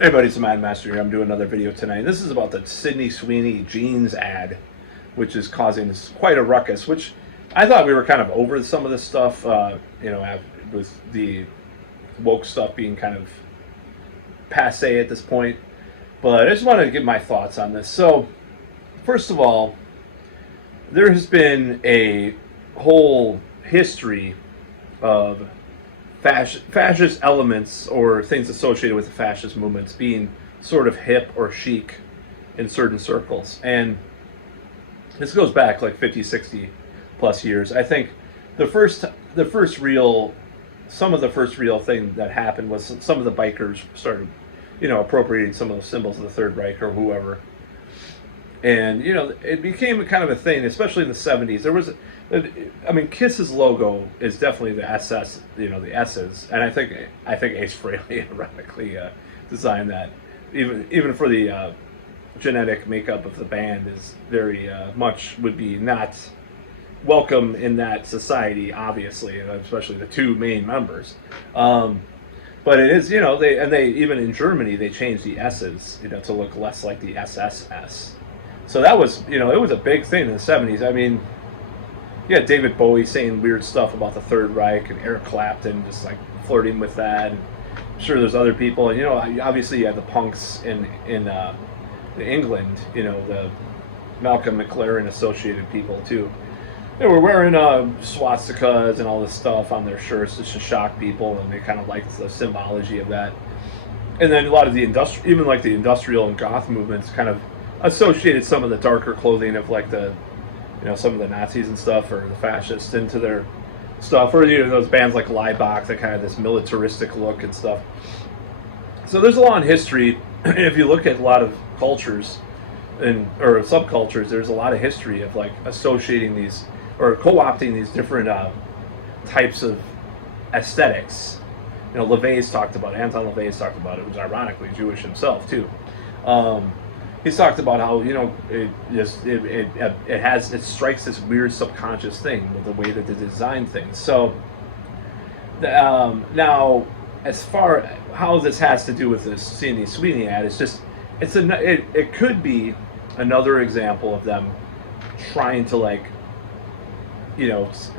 Hey buddy, it's Mad Master here. I'm doing another video tonight. This is about the Sweeney jeans ad, which is causing quite a ruckus, which I thought we were kind of over some of this stuff, with the woke stuff being kind of passe at this point. But I just wanted to give my thoughts on this. So, first of all, there has been a whole history of fascist elements or things associated with the fascist movements being sort of hip or chic in certain circles. And this goes back like 50, 60 plus years. I think the first real, some of the first real thing that happened was some of the bikers started, appropriating some of those symbols of the Third Reich or whoever. And, it became kind of a thing, especially in the 70s. There was, Kiss's logo is definitely the SS, the S's. And I think Ace Frehley ironically designed that. Even for the genetic makeup of the band is very much would be not welcome in that society, obviously, especially the two main members. But it is, they even in Germany, they changed the S's, to look less like the SSS. So that was, it was a big thing in the 70s. I mean, yeah, David Bowie saying weird stuff about the Third Reich and Eric Clapton just like flirting with that. And I'm sure there's other people. And, obviously you had the punks in England, the Malcolm McLaren associated people too. They were wearing swastikas and all this stuff on their shirts just to shock people, and they kind of liked the symbology of that. And then a lot of the even like the industrial and goth movements kind of associated some of the darker clothing of like the, some of the Nazis and stuff, or the fascists, into their stuff, or those bands like Laibach that kind of this militaristic look and stuff. So there's a long history. If you look at a lot of cultures or subcultures, there's a lot of history of like associating these or co-opting these different types of aesthetics. LaVey's talked about it. Anton LaVey's talked about it. It was ironically Jewish himself too. He's talked about how it strikes this weird subconscious thing with the way that they design things. So now, as far how this has to do with this Sweeney ad, it could be another example of them trying to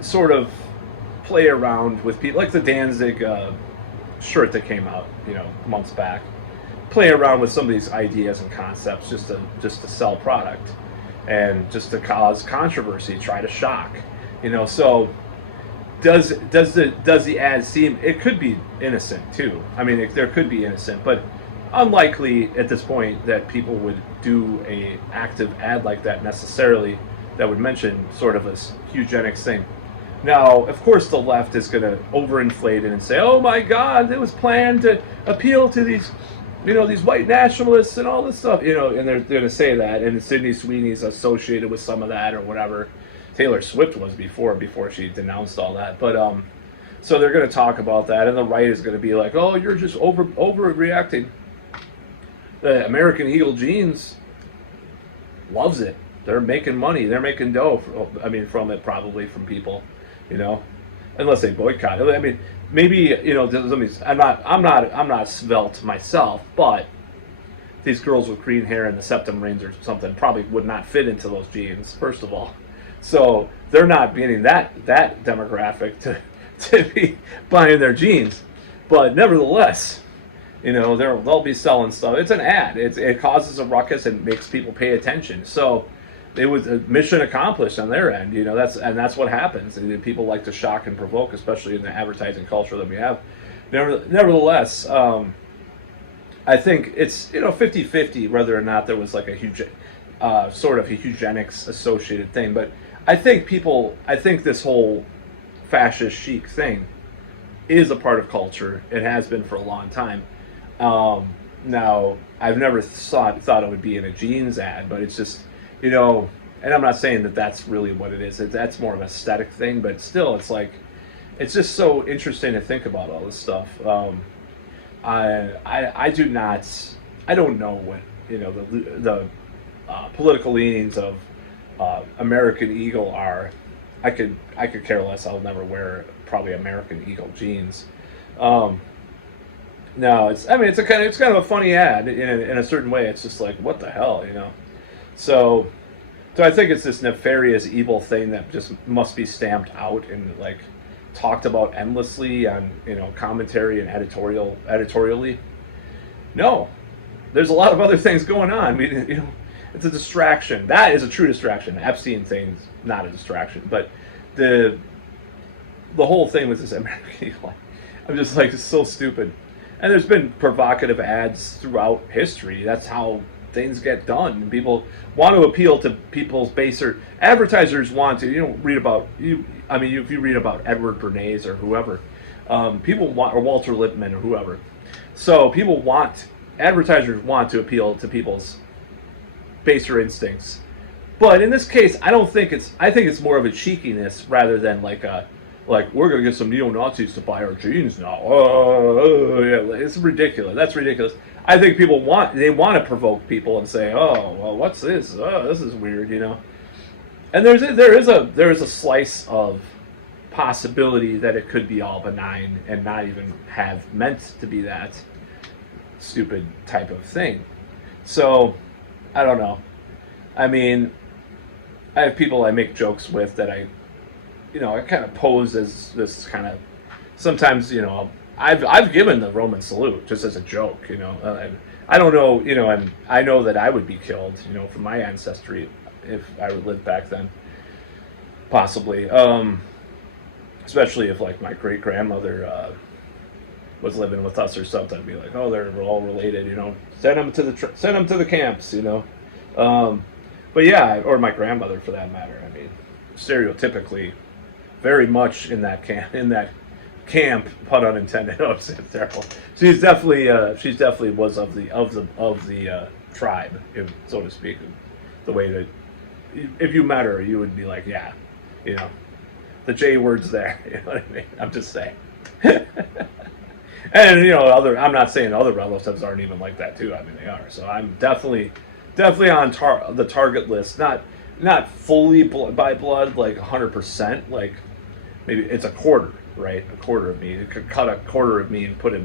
sort of play around with people, like the Danzig shirt that came out months back. Play around with some of these ideas and concepts just to sell product and just to cause controversy, try to shock, So does the ad seem? It could be innocent too. I mean, there could be innocent, but unlikely at this point that people would do a active ad like that necessarily that would mention sort of a eugenics thing. Now, of course, the left is going to overinflate it and say, "Oh my God, it was planned to appeal to these." These white nationalists and all this stuff, and they're going to say that, and Sydney Sweeney's associated with some of that or whatever. Taylor Swift was before she denounced all that, but so they're going to talk about that, and the right is going to be like, "Oh, you're just overreacting." The American Eagle jeans loves it. They're making money. They're making dough. From it, probably from people, unless they boycott it. Maybe I'm not svelte myself, but these girls with green hair and the septum rings or something probably would not fit into those jeans, first of all. So they're not getting that demographic to be buying their jeans. But nevertheless, they'll be selling stuff. It's an ad. It causes a ruckus and makes people pay attention. So it was a mission accomplished on their end. That's what happens. And people like to shock and provoke, especially in the advertising culture that we have. Nevertheless, I think it's 50-50 whether or not there was like a huge sort of a eugenics associated thing. But I think this whole fascist chic thing is a part of culture. It has been for a long time. Now, I've never thought it would be in a jeans ad, but it's just, and I'm not saying that that's really what it is. That's more of an aesthetic thing, but still, it's just so interesting to think about all this stuff. I don't know what, the political leanings of American Eagle are. I could care less. I'll never wear probably American Eagle jeans. No, it's. I mean, it's kind of a funny ad in a certain way. It's just like, what the hell, you know? So, so I think it's this nefarious, evil thing that just must be stamped out and like talked about endlessly on commentary and editorially. No, there's a lot of other things going on. It's a distraction. That is a true distraction. The Epstein thing's not a distraction, but the the whole thing with this American Eagle, I'm just like, it's so stupid. And there's been provocative ads throughout history. That's how things get done. And people want to appeal to people's baser. Advertisers want to. You don't read about you. I mean, if you read about Edward Bernays or whoever, people want, or Walter Lippmann or whoever. So people want, advertisers want to appeal to people's baser instincts. But in this case, I don't think it's. I think it's more of a cheekiness rather than like a, like, we're gonna get some neo-Nazis to buy our jeans now. Yeah, it's ridiculous. That's ridiculous. I think people want, they want to provoke people and say, oh, well, what's this? Oh, this is weird, you know. And there is a slice of possibility that it could be all benign and not even have meant to be that stupid type of thing. So, I don't know. I mean, I have people I make jokes with that I kind of pose as this kind of, sometimes, I've given the Roman salute just as a joke, I don't know, and I know that I would be killed, from my ancestry if I would live back then, possibly, especially if like my great grandmother was living with us or something. I'd be like, oh, they're all related, send them to the camps, but yeah, or my grandmother for that matter. I mean, stereotypically, very much in that camp, pun unintended. Oh, it's terrible. She's definitely was of the tribe, so to speak. The way that, if you met her, you would be like, yeah, the J word's there. You know what I mean? I'm just saying. And I'm not saying other relatives aren't even like that too. I mean, they are. So I'm definitely on the target list. Not fully by blood, like 100%. Like maybe it's a quarter, right? A quarter of me. It could cut a quarter of me and put it,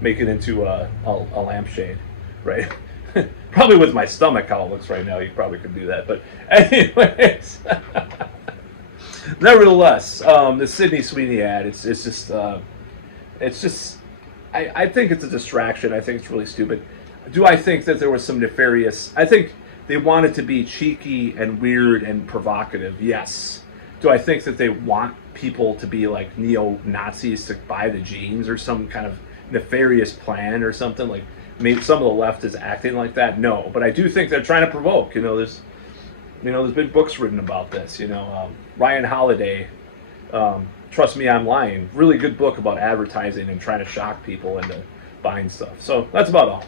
make it into a lampshade, right? Probably with my stomach how it looks right now, you probably could do that. But anyways, nevertheless, the Sydney Sweeney ad, it's just I think it's a distraction. I think it's really stupid. Do I think that there was some nefarious? I think they wanted to be cheeky and weird and provocative. Yes. Do I think that they want people to be like neo-Nazis to buy the jeans or some kind of nefarious plan or something? Like maybe some of the left is acting like that. No, but I do think they're trying to provoke. There's been books written about this. Ryan Holiday, Trust Me, I'm Lying. Really good book about advertising and trying to shock people into buying stuff. So that's about all.